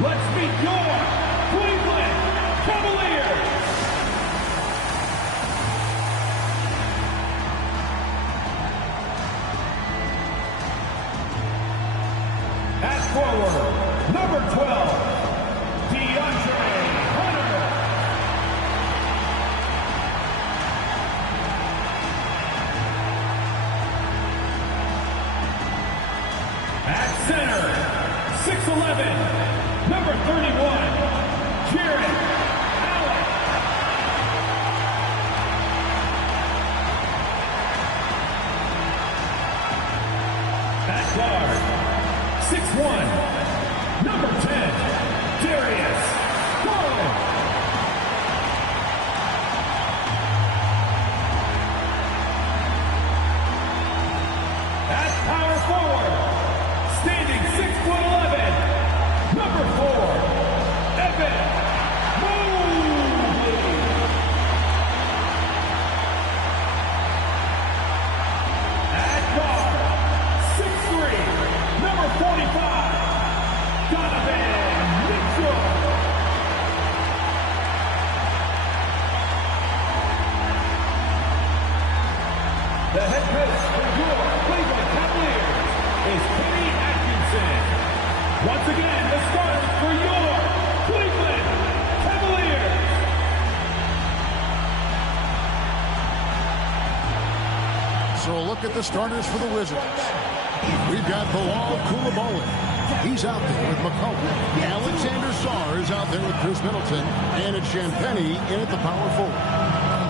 Let's meet your Cleveland Cavaliers. At forward, number 12, DeAndre Hunter. At center, 6'11", number 31, Jarrett Allen. At guard, 6'1", number 10, Darius Garland. At power forward, standing 6'11", number 4, Evan Mobley. At guard, 6'3", number 45, Donovan Mitchell. The head coach for your Cleveland Cavaliers is Kenny Atkinson. Once again, the starters for your Cleveland Cavaliers. So a look at the starters for the Wizards. We've got Bilal Coulibaly. He's out there with McCollum. Alexander Sarr is out there with Chris Middleton. And it's Champagnie in at the power forward.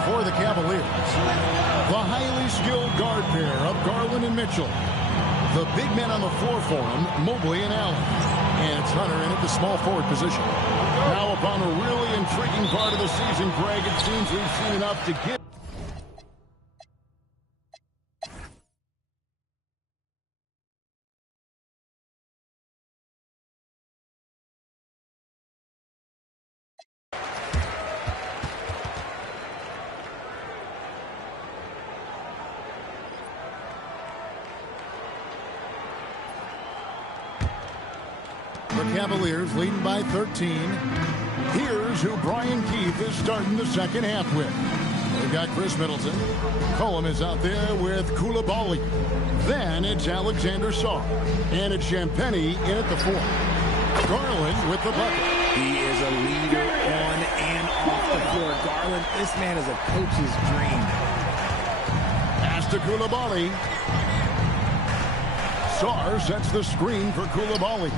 For the Cavaliers, the highly skilled guard pair of Garland and Mitchell. The big men on the floor for him, Mobley and Allen. And it's Hunter in at the small forward position. Now upon a really intriguing part of the season, Greg, it seems we've seen enough to give. The Cavaliers leading by 13. Here's who Brian Keefe is starting the second half with. They've got Chris Middleton. Cullum is out there with Coulibaly. Then it's Alexander Sarr. And it's Champagnie in at the fourth. Garland with the bucket. He is a leader on and off the floor. Garland, this man is a coach's dream. Pass to Coulibaly. Sarr sets the screen for Coulibaly.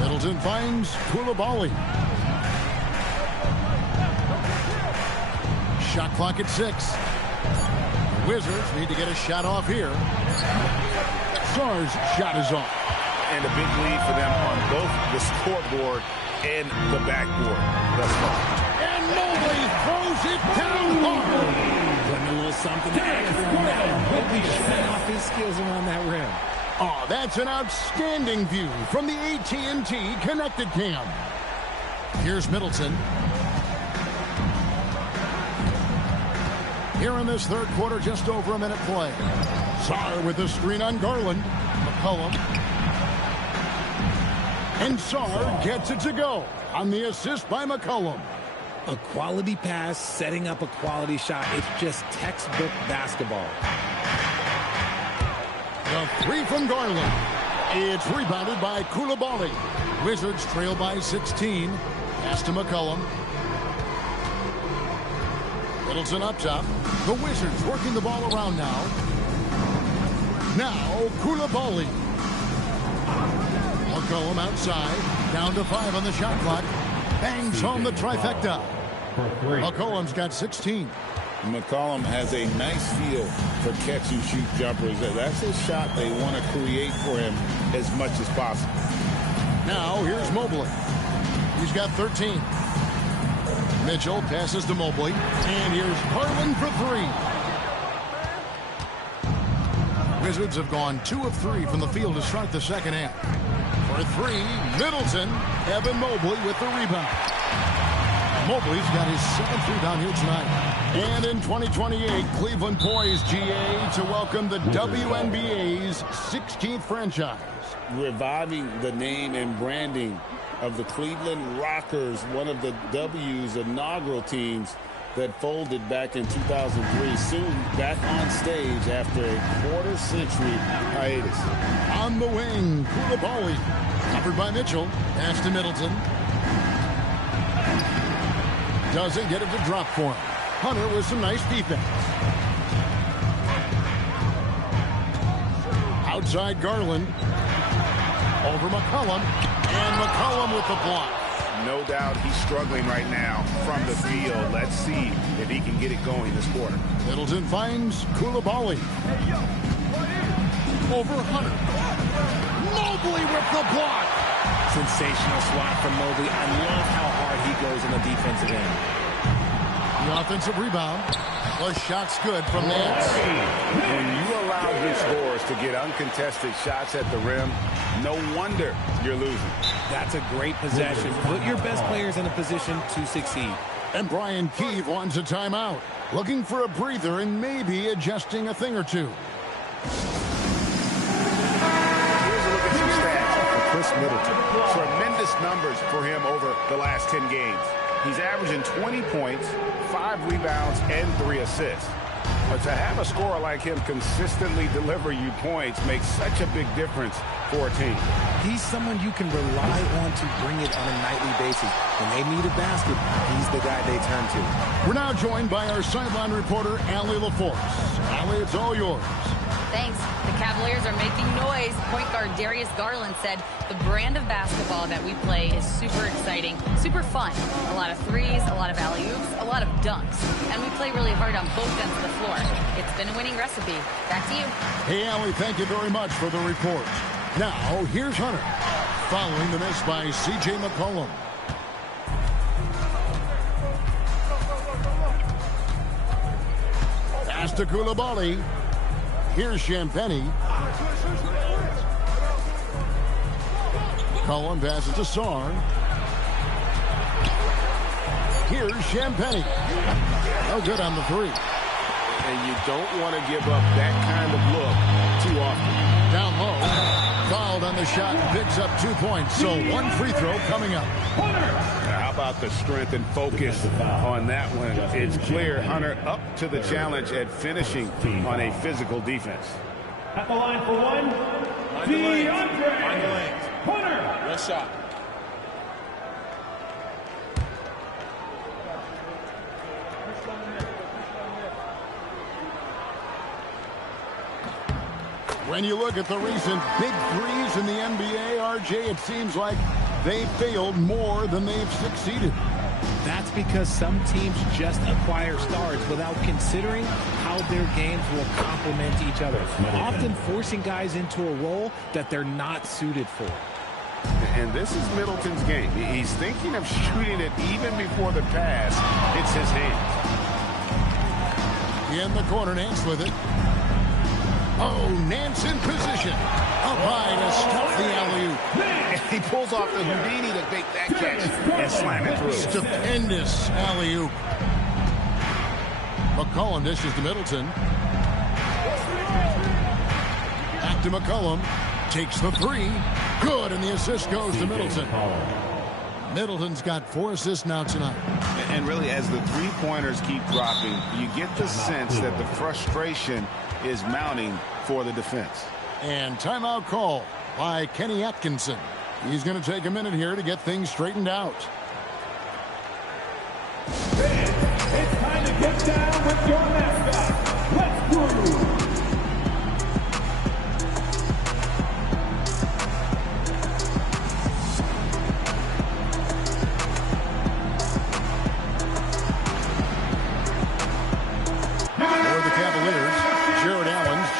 Middleton finds Coulibaly. Shot clock at 6. The Wizards need to get a shot off here. Sarr's shot is off. And a big lead for them on both the scoreboard and the backboard thus far. And Mobley throws it down hard. Putting a little something extra on that. Mobley showing off his skills around that rim. Oh, that's an outstanding view from the AT&T Connected Cam. Here's Middleton. Here in this third quarter, just over a minute play. Sarr with the screen on Garland. McCollum. And Sarr gets it to go on the assist by McCollum. A quality pass, setting up a quality shot. It's just textbook basketball. The three from Garland. It's rebounded by Coulibaly. Wizards trail by 16. Pass to McCollum. Middleton up top. The Wizards working the ball around now. Now Coulibaly. McCollum outside. Down to 5 on the shot clock. Bangs home the trifecta. McCollum's got 16. McCollum has a nice feel for catch-and-shoot jumpers. That's a shot they want to create for him as much as possible. Now, here's Mobley. He's got 13. Mitchell passes to Mobley. And here's Garland for 3. Wizards have gone 2 of 3 from the field to start the second half. For 3, Middleton. Evan Mobley with the rebound. Mobley's got his 7th rebound here tonight. And in 2028, Cleveland poised, GA, to welcome the WNBA's 16th franchise. Reviving the name and branding of the Cleveland Rockers, one of the W's inaugural teams that folded back in 2003, soon back on stage after a quarter-century hiatus. On the wing, Koulibaly, covered by Mitchell, pass to Middleton. Doesn't get it to drop for him. Hunter with some nice defense. Outside Garland. Over McCollum. And McCollum with the block. No doubt he's struggling right now from the field. Let's see if he can get it going this quarter. Middleton finds Koulibaly. Over Hunter. Mobley with the block. Sensational swat from Mobley. I love how hard he goes in the defensive end. The offensive rebound. The shot's good from Nance. When you allow your scorers to get uncontested shots at the rim, no wonder you're losing. That's a great possession. Put your best players in a position to succeed. And Brian Keefe wants a timeout. Looking for a breather and maybe adjusting a thing or two. Here's a look at some stats for Chris Middleton. Tremendous numbers for him over the last 10 games. He's averaging 20 points, 5 rebounds, and 3 assists. But to have a scorer like him consistently deliver you points makes such a big difference for a team. He's someone you can rely on to bring it on a nightly basis. When they need a basket, he's the guy they turn to. We're now joined by our sideline reporter, Allie LaForce. Allie, it's all yours. Thanks. The Cavaliers are making noise. Point guard Darius Garland said the brand of basketball that we play is super exciting, super fun. A lot of threes, a lot of alley-oops, a lot of dunks. And we play really hard on both ends of the floor. It's been a winning recipe. Back to you. Hey, Allie, thank you very much for the report. Now, here's Hunter, following the miss by C.J. McCollum. Pass to Koulibaly. Here's Champagnie. McCollum passes to Sarr. Here's Champagnie. No good on the three. And you don't want to give up that kind of look too often. Down low. Fouled on the shot. Picks up 2 points. So one free throw coming up. How about the strength and focus on that one? It's clear Hunter up to the challenge at finishing on a physical defense. At the line for one, DeAndre Hunter. Good shot. When you look at the recent big threes in the NBA, RJ, it seems like they failed more than they've succeeded. That's because some teams just acquire stars without considering how their games will complement each other, often forcing guys into a role that they're not suited for. And this is Middleton's game. He's thinking of shooting it even before the pass hits his hands. In the corner, Nance with it. Oh, Nance in position. Up high to stop the alley-oop. He pulls off the Houdini to make that catch and slam it through. Stupendous alley-oop. McCollum dishes to Middleton. Back to McCollum. Takes the three. Good, and the assist goes to Middleton. Middleton's got 4 assists now tonight. And really, as the three-pointers keep dropping, you get the sense that the frustration is mounting for the defense. And timeout call by Kenny Atkinson. He's going to take a minute here to get things straightened out. It's time to get down with your mascot. Let's groove.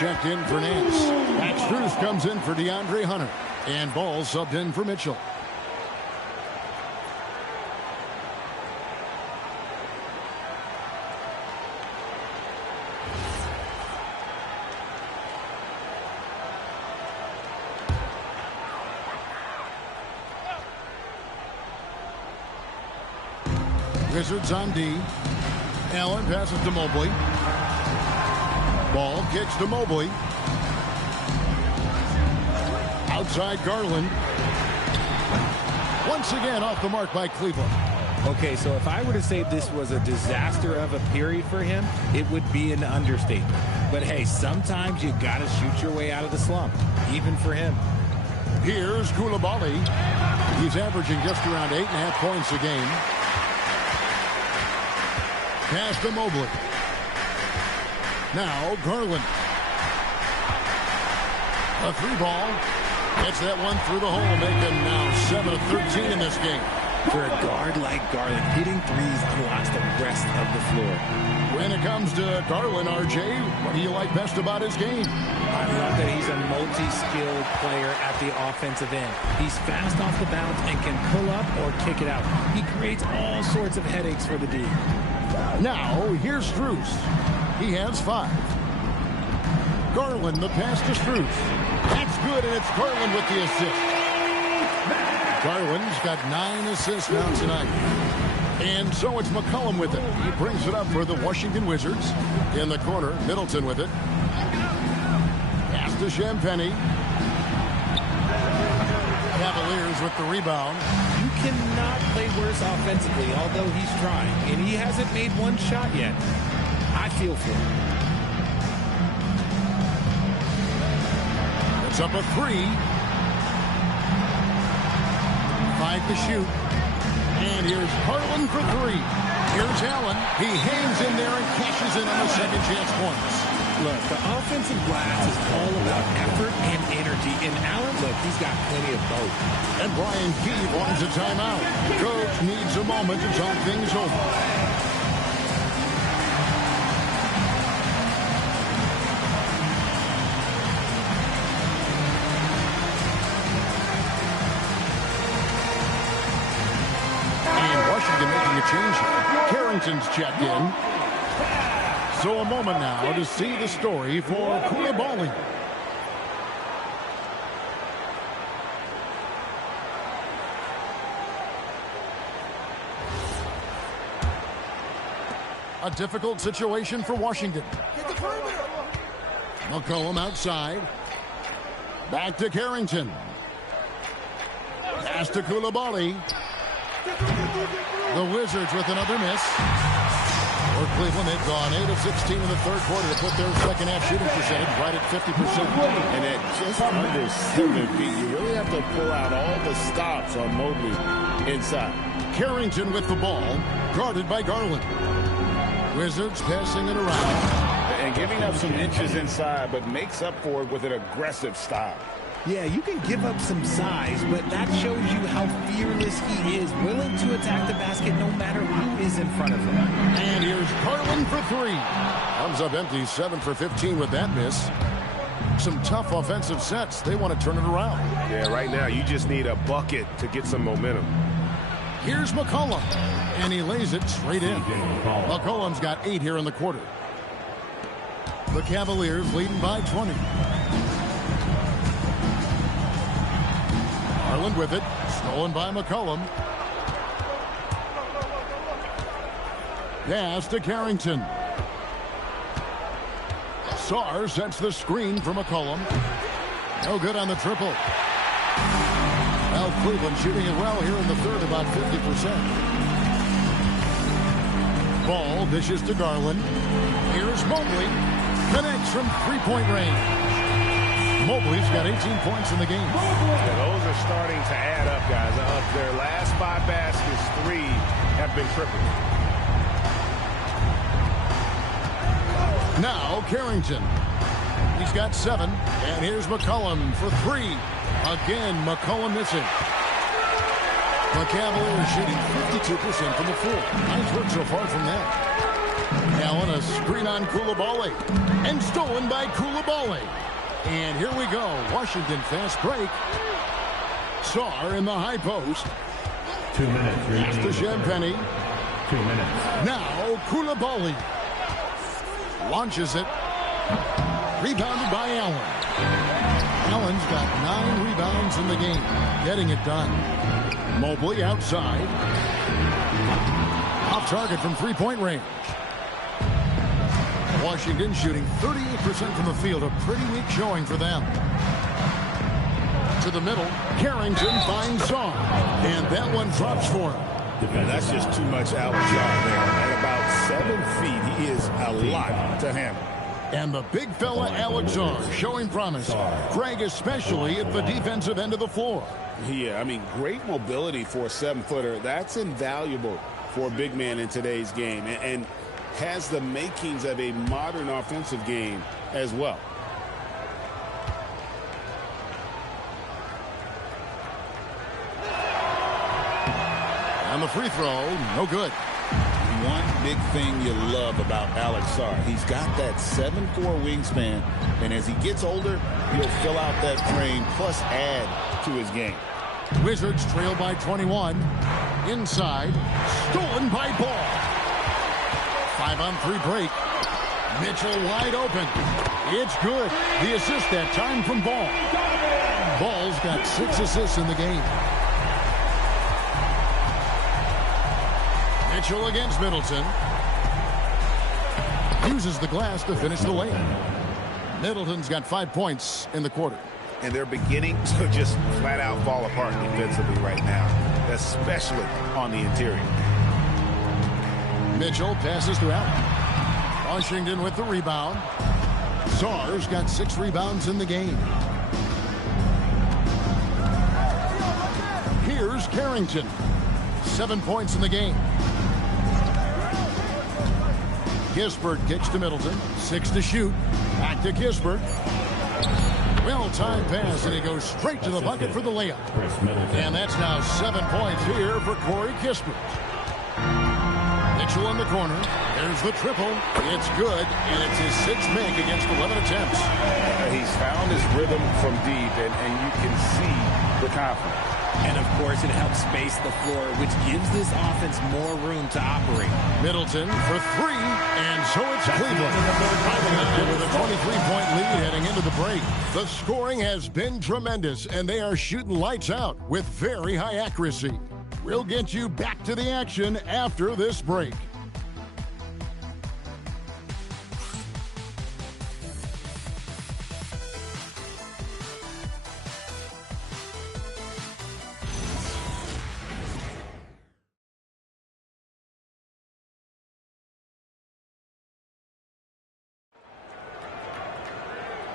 Checked in for Nance. Max Strus comes in for DeAndre Hunter. And Ball subbed in for Mitchell. Wizards on D. Allen passes to Mobley. Ball kicks to Mobley. Outside Garland. 1 once again off the mark by Cleveland. Okay, so if I were to say this was a disaster of a period for him, it would be an understatement. But hey, sometimes you got to shoot your way out of the slump, even for him. Here's Koulibaly. He's averaging just around 8.5 points a game. Pass to Mobley. Now Garland. A 3-ball. Gets that one through the hole, making now 7 of 13 in this game. For a guard like Garland, hitting threes unlocks the rest of the floor. When it comes to Garland, RJ, what do you like best about his game? I love that he's a multi-skilled player at the offensive end. He's fast off the bounce and can pull up or kick it out. He creates all sorts of headaches for the D. Now, here's Strus. He has 5. Garland, the pass to Strus. That's good, and it's Garland with the assist. Garland's got 9 assists now tonight. And so it's McCollum with it. He brings it up for the Washington Wizards. In the corner, Middleton with it. Pass to Champagnie. Cavaliers with the rebound. You cannot play worse offensively, although he's trying. And he hasn't made one shot yet. I feel for him. It's up a 3. 5 to shoot. And here's Garland for 3. Here's Allen. He hangs in there and cashes in on the second chance points. Look, the offensive glass is all about effort and energy. And Allen, look, he's got plenty of both. And Brian Key wants a timeout. Coach needs a moment to talk things over. Change here. Carrington's checked in. So a moment now to see the story for Koulibaly. A difficult situation for Washington. McCollum outside. Back to Carrington. Pass to Koulibaly. The Wizards with another miss. For Cleveland, they've gone 8 of 16 in the third quarter to put their second half shooting percentage right at 50%. And at just under 7 feet, you really have to pull out all the stops on Mobley inside. Carrington with the ball, guarded by Garland. Wizards passing it around. And giving up some inches inside, but makes up for it with an aggressive style. Yeah, you can give up some size, but that shows you how fearless he is, willing to attack the basket no matter who is in front of him. And here's Garland for 3. Comes up empty, 7 for 15 with that miss. Some tough offensive sets. They want to turn it around. Yeah, right now you just need a bucket to get some momentum. Here's McCollum, and he lays it straight in. McCollum's got 8 here in the quarter. The Cavaliers leading by 20. Garland with it, stolen by McCollum. Pass to Carrington. Sarr sets the screen for McCollum. No good on the triple. Well, Cleveland shooting it well here in the third, about 50%. Ball dishes to Garland. Here's Mobley. Connects from three-point range. Mobley's got 18 points in the game. Yeah, those are starting to add up, guys. Of their last 5 baskets, 3 have been tripled. Now Carrington. He's got 7. And here's McCollum for 3. Again, McCollum missing. The Cavaliers shooting 52% from the floor. Nice work so far from that. Allen, a screen on Koulibaly. And stolen by Koulibaly. And here we go. Washington fast break. Sarr in the high post. 2 minutes. Pass to Champagnie. 2 minutes. Now Koulibaly. Launches it. Rebounded by Allen. Allen's got 9 rebounds in the game. Getting it done. Mobley outside. Off target from three-point range. Washington shooting 38% from the field. A pretty weak showing for them. To the middle. Carrington finds Sarr. And that one drops for him. And that's just too much Alex Zar there. At about 7 feet, he is a lot to handle. And the big fella, Alex Zar, showing promise. Greg, especially at the defensive end of the floor. Yeah, I mean, great mobility for a 7-footer. That's invaluable for a big man in today's game. And has the makings of a modern offensive game as well. And the free throw, no good. One big thing you love about Alex Zar, he's got that 7'4" wingspan, and as he gets older, he'll fill out that frame plus add to his game. Wizards trail by 21. Inside, stolen by Ball. 5-on-3 break. Mitchell wide open. It's good. The assist that time from Ball. Ball's got 6 assists in the game. Mitchell against Middleton. Uses the glass to finish the layup. Middleton's got 5 points in the quarter. And they're beginning to just flat out fall apart defensively right now, especially on the interior. Mitchell passes to Allen. Washington with the rebound. Zar's got 6 rebounds in the game. Here's Carrington. 7 points in the game. Kispert kicks to Middleton. 6 to shoot. Back to Kispert. Well-timed pass, and he goes straight to the bucket for the layup. And that's now 7 points here for Corey Kispert. Mitchell in the corner. There's the triple. It's good, and it's his 6th make against 11 attempts. He's found his rhythm from deep, and you can see the confidence. And, of course, it helps space the floor, which gives this offense more room to operate. Middleton for 3, and so it's Cleveland. With a 23-point lead heading into the break. The scoring has been tremendous, and they are shooting lights out with very high accuracy. We'll get you back to the action after this break.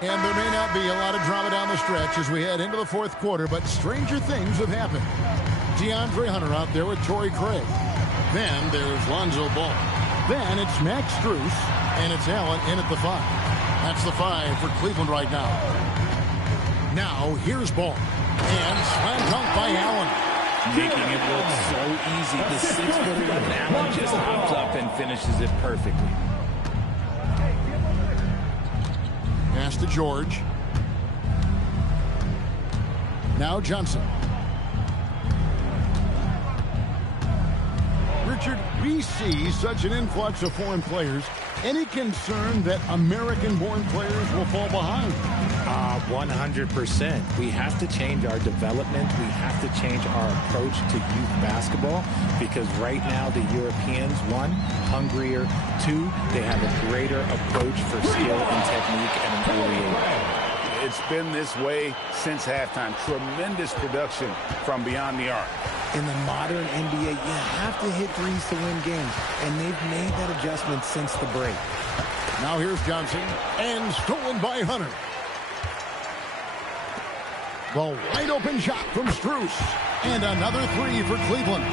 And there may not be a lot of drama down the stretch as we head into the 4th quarter, but stranger things have happened. DeAndre Hunter out there with Torrey Craig. Then there's Lonzo Ball. Then it's Max Strus, and it's Allen in at the 5. That's the 5 for Cleveland right now. Now here's Ball. And slam dunk by Allen. Making it look so easy. The 6-footer of Allen just hops up and finishes it perfectly. Pass to George. Now Johnson. Richard, we see such an influx of foreign players. Any concern that American-born players will fall behind? 100%. We have to change our development. We have to change our approach to youth basketball because right now the Europeans, 1, hungrier, 2, they have a greater approach for skill and technique at an early age. It's been this way since halftime. Tremendous production from beyond the arc. In the modern NBA, you have to hit threes to win games, and they've made that adjustment since the break. Now here's Johnson, and stolen by Hunter. The wide open shot from Strus, and another 3 for Cleveland.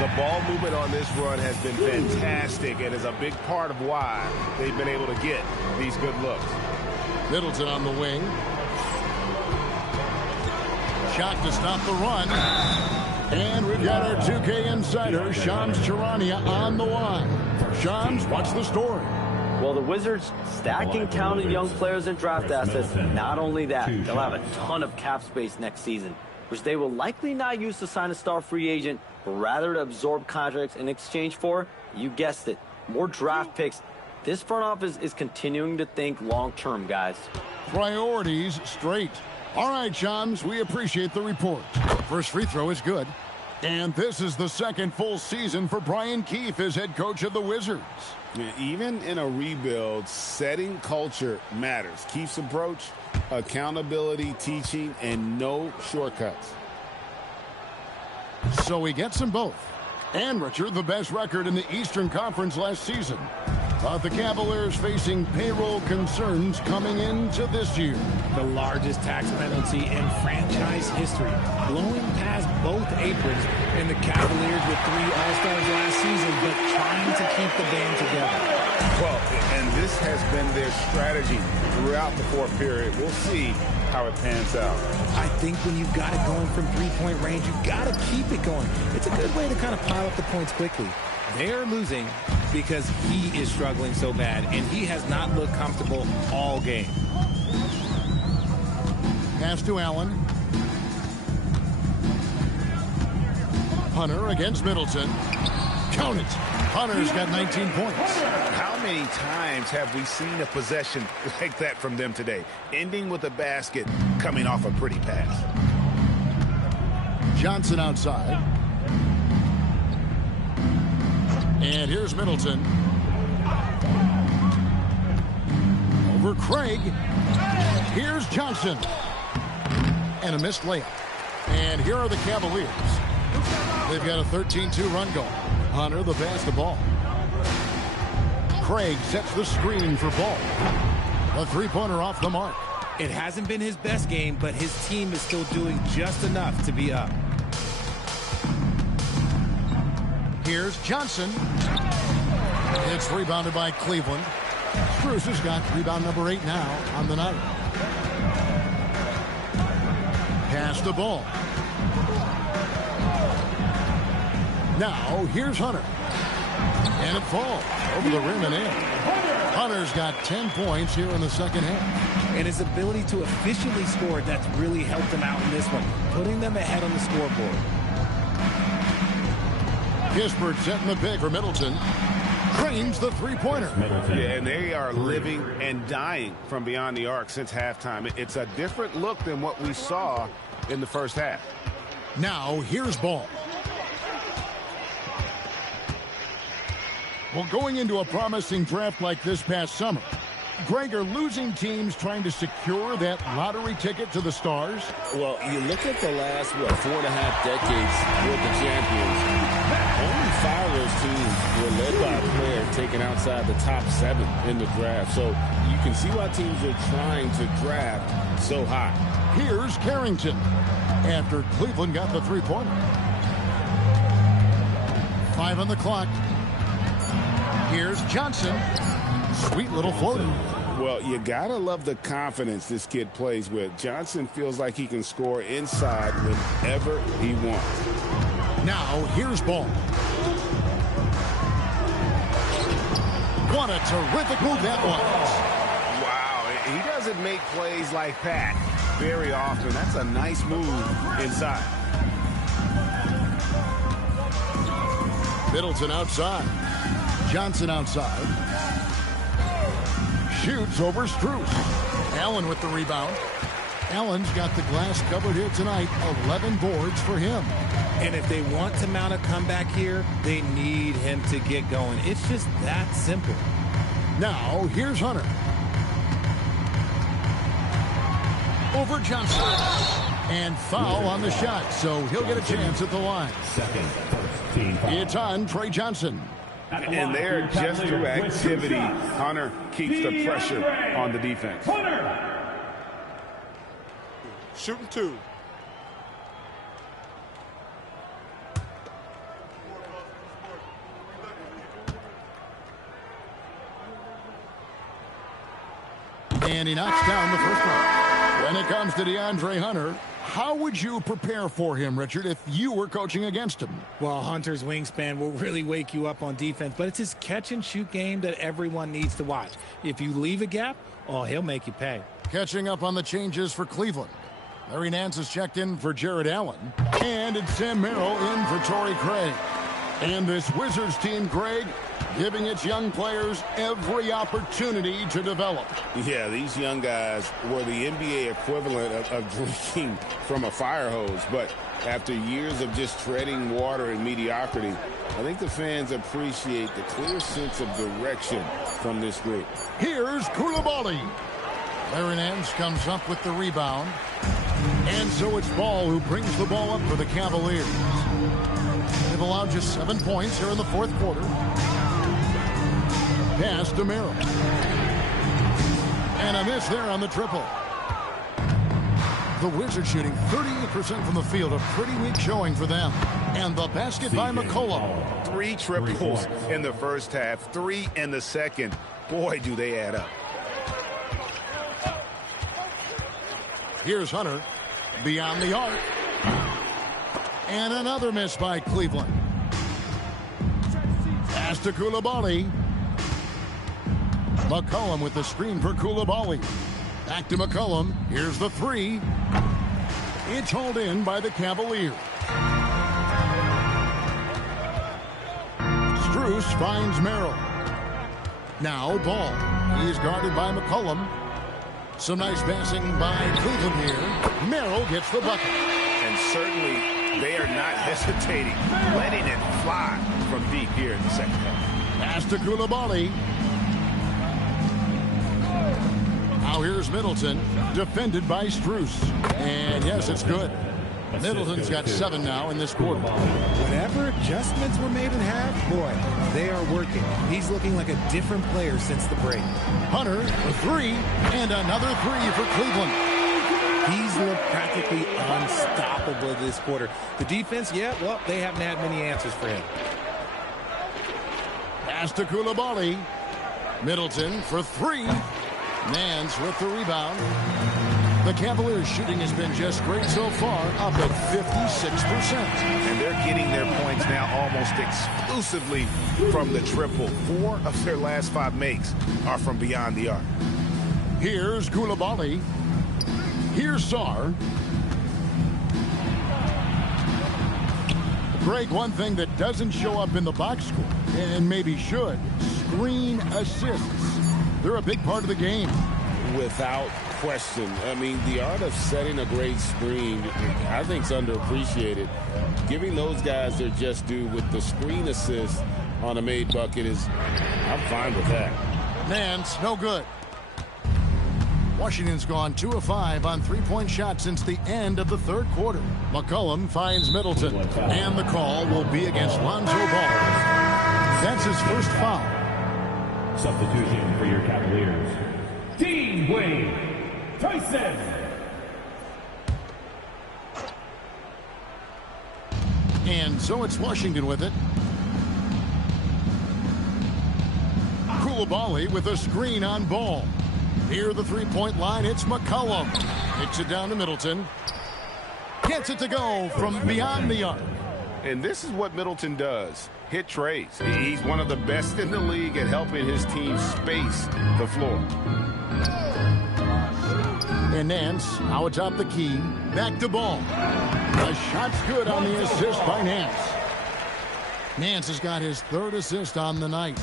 The ball movement on this run has been fantastic and is a big part of why they've been able to get these good looks. Middleton on the wing. Shot to stop the run. And we've got our 2K insider, Shams Charania, on the line. Shams, what's the story? Well, the Wizards stacking talented young players and draft assets. Not only that, they'll have a ton of cap space next season, which they will likely not use to sign a star free agent, but rather to absorb contracts in exchange for, you guessed it, more draft picks. This front office is continuing to think long-term, guys. Priorities straight. All right, Shams, we appreciate the report. First free throw is good. And this is the 2nd full season for Brian Keefe as head coach of the Wizards. Yeah, even in a rebuild, setting culture matters. Keefe's approach, accountability, teaching, and no shortcuts. So he gets them both. And, Richard, the best record in the Eastern Conference last season. But the Cavaliers facing payroll concerns coming into this year. The largest tax penalty in franchise history, blowing past both aprons, and the Cavaliers with 3 All-Stars last season, but trying to keep the band together. Well, and this has been their strategy throughout the fourth period. We'll see how it pans out. I think when you've got it going from three-point range, you've got to keep it going. It's a good way to kind of pile up the points quickly. They're losing because he is struggling so bad, and he has not looked comfortable all game. Pass to Allen. Hunter against Middleton. Count it. Hunter's got 19 points. How many times have we seen a possession like that from them today? Ending with a basket, coming off a pretty pass. Johnson outside. And here's Middleton. Over Craig. Here's Johnson. And a missed layup. And here are the Cavaliers. They've got a 13-2 run going. Hunter the pass the ball. Craig sets the screen for Ball. A three-pointer off the mark. It hasn't been his best game, but his team is still doing just enough to be up. Here's Johnson. It's rebounded by Cleveland. Bruce has got rebound number 8 now on the night. Pass the ball. Now here's Hunter. And it falls over the rim and in. Hunter's got 10 points here in the second half. And his ability to efficiently score, that's really helped him out in this one, putting them ahead on the scoreboard. Kispert setting the pick for Middleton. Cranes the three-pointer. Yeah, and they are living and dying from beyond the arc since halftime. It's a different look than what we saw in the first half. Now here's Ball. Well, going into a promising draft like this past summer, Greg, are losing teams trying to secure that lottery ticket to the stars? Well, you look at the last, 4.5 decades with the champions. Only 5 of those teams were led by a player taken outside the top 7 in the draft. So you can see why teams are trying to draft so high. Here's Carrington after Cleveland got the three-pointer. 5 on the clock. Here's Johnson. Sweet little floater. Well, you gotta love the confidence this kid plays with. Johnson feels like he can score inside whenever he wants. Now here's Ball. What a terrific move that was. Wow, he doesn't make plays like that very often. That's a nice move inside. Middleton outside. Johnson outside. Shoots over Strus. Allen with the rebound. Allen's got the glass covered here tonight. 11 boards for him. And if they want to mount a comeback here, they need him to get going. It's just that simple. Now, here's Hunter. Over Johnson. And foul on the shot, so he'll get a chance at the line. It's on Trey Johnson. And there, just through activity, Hunter keeps the pressure on the defense. Shooting 2. And he knocks down the first one. When it comes to DeAndre Hunter, how would you prepare for him, Richard, if you were coaching against him? Well, Hunter's wingspan will really wake you up on defense, but it's his catch-and-shoot game that everyone needs to watch. If you leave a gap, oh, he'll make you pay. Catching up on the changes for Cleveland. Larry Nance has checked in for Jared Allen. And it's Sam Merrill in for Torrey Craig. And this Wizards team, Greg, giving its young players every opportunity to develop. Yeah, these young guys were the NBA equivalent of drinking from a fire hose. But after years of just treading water and mediocrity, I think the fans appreciate the clear sense of direction from this group. Here's Coulibaly. Larry Nance comes up with the rebound. And so it's Ball who brings the ball up for the Cavaliers. They've allowed just 7 points here in the fourth quarter. Pass to Merrill. And a miss there on the triple. The Wizards shooting 38% from the field. A pretty weak showing for them. And the basket by McCollum. 3 triples in the first half, 3 in the second. Boy, do they add up. Here's Hunter. Beyond the arc. And another miss by Cleveland. Pass to Coulibaly. McCollum with the screen for Coulibaly. Back to McCollum. Here's the 3. It's hauled in by the Cavaliers. Strus finds Merrill. Now Ball. He's guarded by McCollum. Some nice passing by Cleveland here. Merrill gets the bucket. And certainly they are not hesitating, letting it fly from deep here in the second half. Pass to Coulibaly. Now here's Middleton, defended by Strus. And yes, it's good. Middleton's got 7 now in this quarter. Whatever adjustments were made in half, boy, they are working. He's looking like a different player since the break. Hunter for 3, and another 3 for Cleveland. He's looked practically unstoppable this quarter. The defense, yeah, well, they haven't had many answers for him. Pass to Coulibaly. Middleton for 3. Nance with the rebound. The Cavaliers shooting has been just great so far, up at 56%. And they're getting their points now almost exclusively from the triple. 4 of their last 5 makes are from beyond the arc. Here's Coulibaly. Here's Sarr. Greg, one thing that doesn't show up in the box score, and maybe should, screen assists. They're a big part of the game. Without question. I mean, the art of setting a great screen, I think, is underappreciated. Giving those guys their just due with the screen assist on a made bucket is, I'm fine with that. Nance, no good. Washington's gone 2 of 5 on 3-point shots since the end of the third quarter. McCollum finds Middleton, and the call will be against Lonzo Ball. That's his first foul. Substitution for your Cavaliers, Dean Wade Tyson. And so it's Washington with it. Coulibaly with a screen on Ball. Near the 3-point line, it's McCollum. Kicks it down to Middleton. Gets it to go from beyond the arc. And this is what Middleton does. Hit trays. He's one of the best in the league at helping his team space the floor. And Nance, now atop the key. Back to Ball. The shot's good on the assist by Nance. Nance has got his 3rd assist on the night.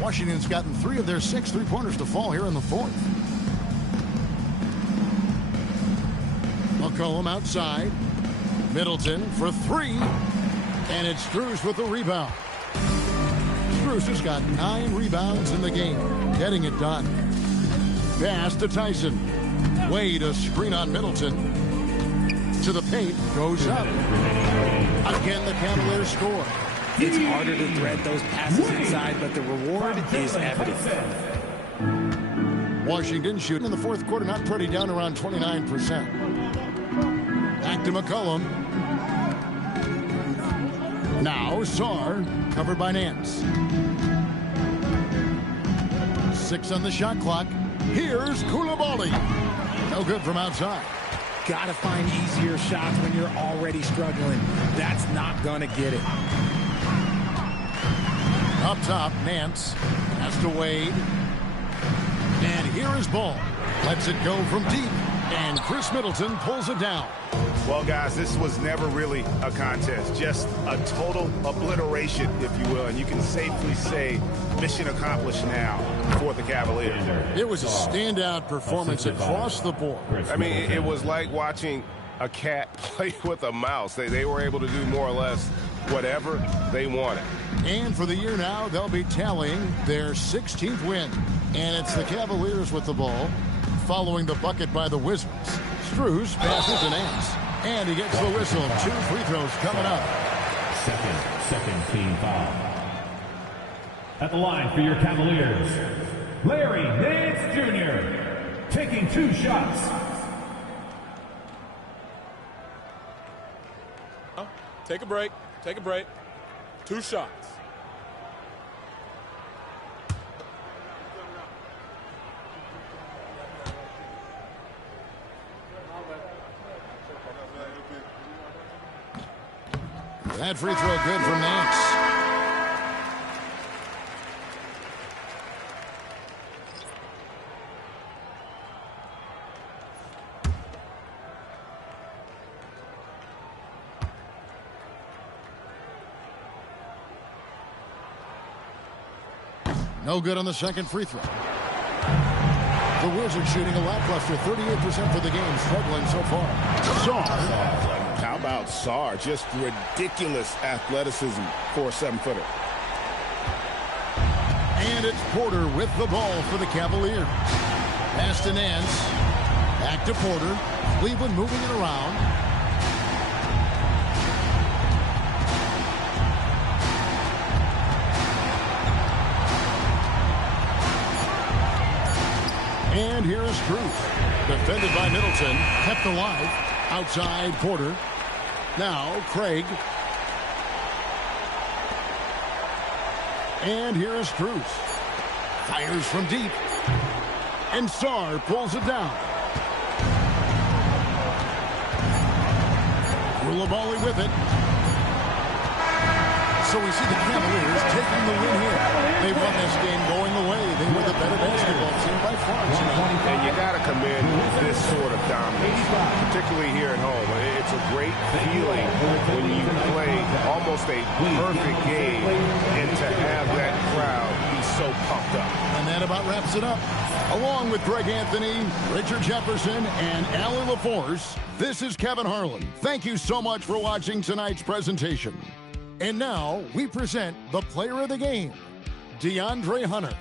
Washington's gotten 3 of their 6 3-pointers to fall here in the 4th. McCollum outside. Middleton for 3. And it's Strus with the rebound. Strus has got 9 rebounds in the game, getting it done. Pass to Tyson. Wade, a screen on Middleton. To the paint, goes up. Again, the Cavaliers score. It's harder to thread those passes inside, but the reward is evident. Washington shooting in the fourth quarter, not pretty, down around 29%. Back to McCollum. Now Sarr, covered by Nance. 6 on the shot clock. Here's Coulibaly. No good from outside. Gotta find easier shots when you're already struggling. That's not gonna get it. Up top, Nance. Has to Wade. And here is Ball. Lets it go from deep. And Chris Middleton pulls it down. Well, guys, this was never really a contest. Just a total obliteration, if you will. And you can safely say mission accomplished now for the Cavaliers. It was a standout performance across the board. I mean, it was like watching a cat play with a mouse. They were able to do more or less whatever they wanted. And for the year now, they'll be tallying their 16th win. And it's the Cavaliers with the ball, following the bucket by the Wizards. Strus passes to Nance. And he gets the whistle. 2 free throws coming up. Second team foul. At the line for your Cavaliers, Larry Nance Jr. taking 2 shots. Take a break. Take a break. 2 shots. That free throw good from Nance. No good on the second free throw. The Wizards shooting a lackluster 38% for the game, struggling so far. Sarr. How about Sarr? Just ridiculous athleticism for a 7-footer. And it's Porter with the ball for the Cavaliers. Pass to Nance. Back to Porter. Cleveland moving it around. And here is Cruz. Defended by Middleton. Kept alive. Outside Porter. Now Craig. And here is Cruz. Fires from deep. And Sarr pulls it down. Koulibaly with it. So we see the Cavaliers taking the win here. They won this game going away. They were the better basketball team by far tonight. And you got to commend this sort of dominance, particularly here at home. It's a great feeling when you play almost a perfect game and to have that crowd be so pumped up. And that about wraps it up. Along with Greg Anthony, Richard Jefferson, and Allie LaForce, this is Kevin Harlan. Thank you so much for watching tonight's presentation. And now we present the player of the game, DeAndre Hunter.